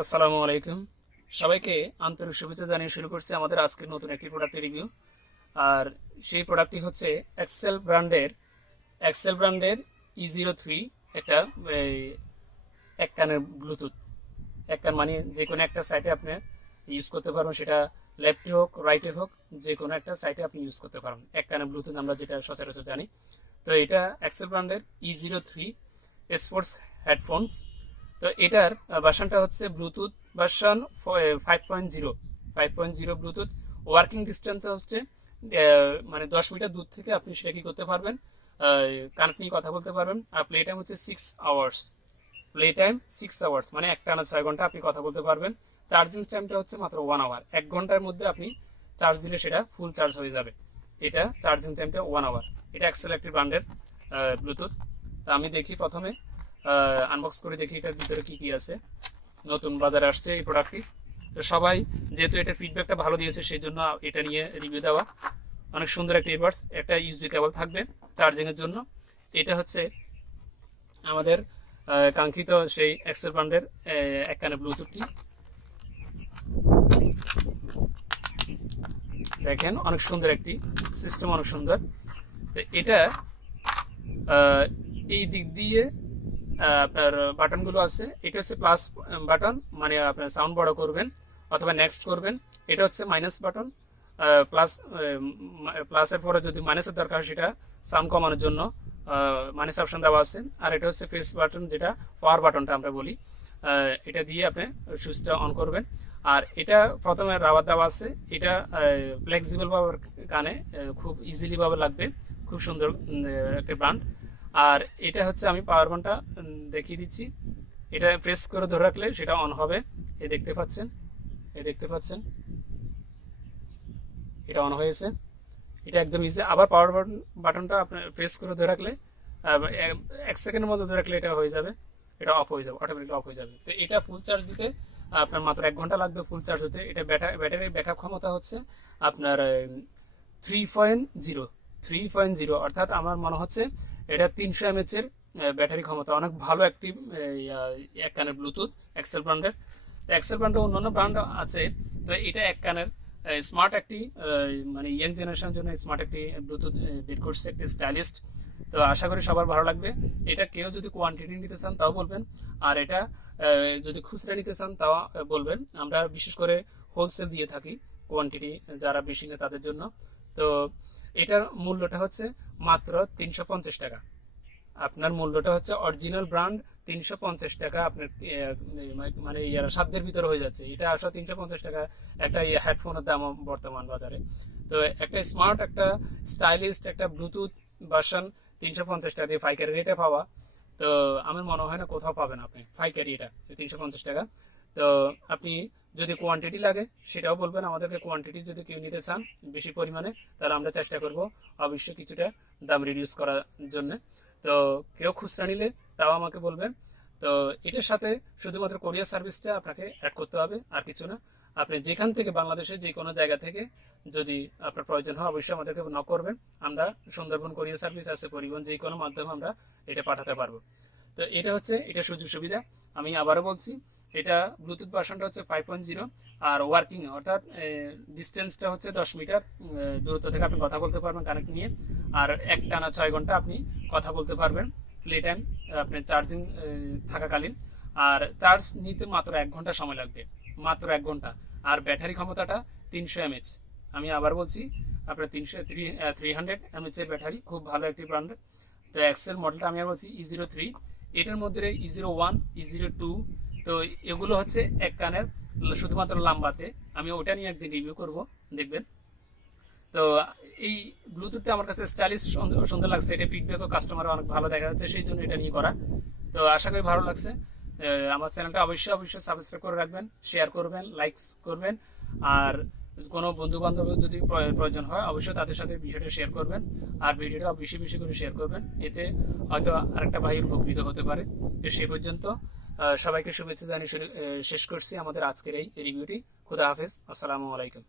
আসসালামু আলাইকুম। সবাইকে আন্তরিক শুভেচ্ছা জানিয়ে শুরু করছি আমাদের আজকের নতুন একটি প্রোডাক্টের রিভিউ। আর সেই প্রোডাক্টটি হচ্ছে এক্সেল ব্র্যান্ডের E03 একটা এই, এক কানের ব্লুটুথ। এক কান মানে যে কোনো একটা সাইটে আপনি ইউজ করতে পারবেন, সেটা লেফটে হোক রাইটে হোক, যে কোনো একটা সাইটে আপনি ইউজ করতে পারবেন। এক কানের ব্লুটুথ আমরা যেটা সচরাচর জানি। তো এটা এক্সেল ব্র্যান্ডের E03 স্পোর্টস হেডফোনস। তো এটার ভার্সনটা হচ্ছে Bluetooth version 5.0 Bluetooth. Working distance হচ্ছে মানে 10 মিটার দূর থেকে আপনি সেটা কি করতে পারবেন, কানেক্ট নিয়ে কথা বলতে পারবেন। আর প্লে টাইম হচ্ছে 6 আওয়ার্স। মানে 1 টানা 6 ঘন্টা আপনি কথা বলতে পারবেন। চার্জিং টাইমটা হচ্ছে মাত্র 1 আওয়ার। 1 ঘন্টার মধ্যে আপনি চার্জ দিলে সেটা ফুল চার্জ হয়ে যাবে। এটা চার্জিং টাইমটা 1 আওয়ার। এটা এক্সেল একটি ব্র্যান্ডের ব্লুটুথ। তা আমি দেখি প্রথমে আনবক্স করে দেখি এটার ভিতরে কি কি আছে। নতুন বাজারে আসছে এই প্রোডাক্টটি। তো সবাই যেহেতু এটার ফিডব্যাকটা ভালো দিয়েছে, সেই জন্য এটা নিয়ে রিভিউ দেওয়া। অনেক সুন্দর একটা ইয়ারবাডস, একটা ইউএসবি কেবল থাকবে চার্জিংয়ের জন্য। এটা হচ্ছে আমাদের কাঙ্ক্ষিত সেই এক্সেল ব্র্যান্ডের এক কানে ব্লুটুথটি। দেখেন অনেক সুন্দর একটি সিস্টেম, অনেক সুন্দর। তো এটা এই দিক দিয়ে আপনার বাটনগুলো আছে। এটা হচ্ছে প্লাস বাটন, মানে আপনার সাউন্ড বড় করবেন অথবা নেক্সট করবেন। এটা হচ্ছে মাইনাস বাটন, প্লাসের পরে যদি মাইনাসের দরকার সেটা সাউন্ড কমানোর জন্য মাইনাস অপশন দেওয়া আছে। আর এটা হচ্ছে প্রেস বাটন, যেটা পাওয়ার বাটনটা আমরা বলি। এটা দিয়ে আপনি সুইচটা অন করবেন। আর এটা প্রথমে রাবার দেওয়া আছে। এটা ফ্লেক্সিবল ভাবে কানে খুব ইজিলি ভাবে লাগবে। খুব সুন্দর একটা ব্র্যান্ড। আর এটা হচ্ছে আমি পাওয়ার বাটনটা দেখিয়ে দিচ্ছি। এটা প্রেস করে ধরে রাখলে সেটা অন হবে। এই দেখতে পাচ্ছেন এটা অন হয়েছে। এটা একদম ইজি। আবার পাওয়ার বাটনটা আপনার প্রেস করে ধরে রাখলে 1 সেকেন্ডের মধ্যে ধরে রাখলে এটা হয়ে যাবে, এটা অফ হয়ে যাবে, অটোমেটিকলি অফ হয়ে যাবে। তো এটা ফুল চার্জ দিতে আপনার মাত্র 1 ঘন্টা লাগবে ফুল চার্জ হতে। এটা ব্যাটারির ব্যাকআপ ক্ষমতা হচ্ছে আপনার 3.0, অর্থাৎ আমার মনে হচ্ছে এটা 300 mAh এর ব্যাটারি ক্ষমতা। অনেক ভালো একটি এক কানের ব্লুটুথ এক্সেল ব্র্যান্ডের। তো এক্সেল ব্র্যান্ডের অন্যান্য ব্র্যান্ড আছে। তো এটা এক কানের স্মার্ট একটি মানে ইয়াং জেনারেশনের জন্য স্মার্ট একটি ব্লুটুথ বের করছে, একটি স্টাইলিস্ট। তো আশা করি সবার ভালো লাগবে। এটা কেউ যদি কোয়ান্টিটি নিতে চান তাও বলবেন, আর এটা যদি খুচরা নিতে চান তাও বলবেন। আমরা বিশেষ করে হোলসেল দিয়ে থাকি কোয়ান্টিটি যারা বেশি নেয় তাদের জন্য। তো এটার মূল্যটা হচ্ছে মাত্র 350 টাকা। আপনার মূল্যটা হচ্ছে অরিজিনাল ব্র্যান্ড 350 টাকা। আপনার মানে সাধ্যের ভিতরে হয়ে যাচ্ছে। এটা আসলে 350 টাকা একটা হেডফোনের দাম বর্তমান বাজারে। তো একটা স্মার্ট, একটা স্টাইলিস্ট, একটা ব্লুটুথ ভার্সন 350 টাকা দিয়ে পাইকারি রেটে পাওয়া। তো আমার মনে হয় না কোথাও পাবেন আপনি পাইকারি এটা 350 টাকা। তো আপনি যদি কোয়ান্টিটি লাগে সেটাও বলবেন আমাদেরকে। কোয়ান্টিটি যদি কেউ নিতে চান বেশি পরিমাণে, তাহলে আমরা চেষ্টা করব অবশ্যই কিছুটা দাম রিডিউস করার জন্য। তো কেউ খুচরা নিলে তাও আমাকে বলবেন। তো এটার সাথে শুধুমাত্র কোরিয়ার সার্ভিসটা আপনাকে অ্যাড করতে হবে, আর কিছু না। আপনি যেখান থেকে, বাংলাদেশের যে কোনো জায়গা থেকে যদি আপনার প্রয়োজন হয় অবশ্যই আমাদেরকে নক করবেন। আমরা সুন্দরবন কোরিয়ার সার্ভিস আছে, পরিবহন যে কোনো মাধ্যমে আমরা এটা পাঠাতে পারবো। তো এটা হচ্ছে এটা সুযোগ সুবিধা। আমি আবারও বলছি, এটা ব্লুটুথ ভার্সনটা হচ্ছে 5.0। আর ওয়ার্কিং অর্থাৎ ডিস্টেন্সটা হচ্ছে 10 মিটার দূরত্ব থেকে আপনি কথা বলতে পারবেন কানেক্ট নিয়ে। আর 1 টানা 6 ঘন্টা আপনি কথা বলতে পারবেন প্লে টাইম আপনার চার্জিং থাকাকালীন। আর চার্জ নিতে মাত্র 1 ঘন্টা সময় লাগবে, মাত্র 1 ঘন্টা। আর ব্যাটারি ক্ষমতাটা 300 mAh। আমি আবার বলছি, আপনার 300 mAh এর ব্যাটারি, খুব ভালো একটি ব্র্যান্ড। তো এক্সেল মডেলটা আমি আর বলছি E03। এটার মধ্যে E01, E02, তো এগুলো হচ্ছে এক কানের শুধুমাত্র লাম্বাতে। আমি ওটা নিয়ে একদিন রিভিউ করব, দেখবেন। তো এই ব্লুটুথটা আমার কাছে স্টাইলিশ সুন্দর লাগছে। এটা ফিডব্যাকও কাস্টমার অনেক ভালো দেখা যাচ্ছে, সেই জন্য এটা নিয়ে করা। তো আশা করি ভালো লাগছে। আমার চ্যানেলটা অবশ্যই সাবস্ক্রাইব করে রাখবেন, শেয়ার করবেন, লাইকস করবেন। আর কোনো বন্ধু বান্ধব যদি প্রয়োজন হয় অবশ্যই তাদের সাথে বিষয়টা শেয়ার করবেন। আর ভিডিওটা বেশি করে শেয়ার করবেন, এতে হয়তো আরেকটা ভাই উপকৃত হতে পারে। তো সেই পর্যন্ত সবাইকে শুভেচ্ছা জানিয়ে শেষ করছি আমাদের আজকের এই রিভিউটি। খুদা হাফেজ, আসসালামু আলাইকুম।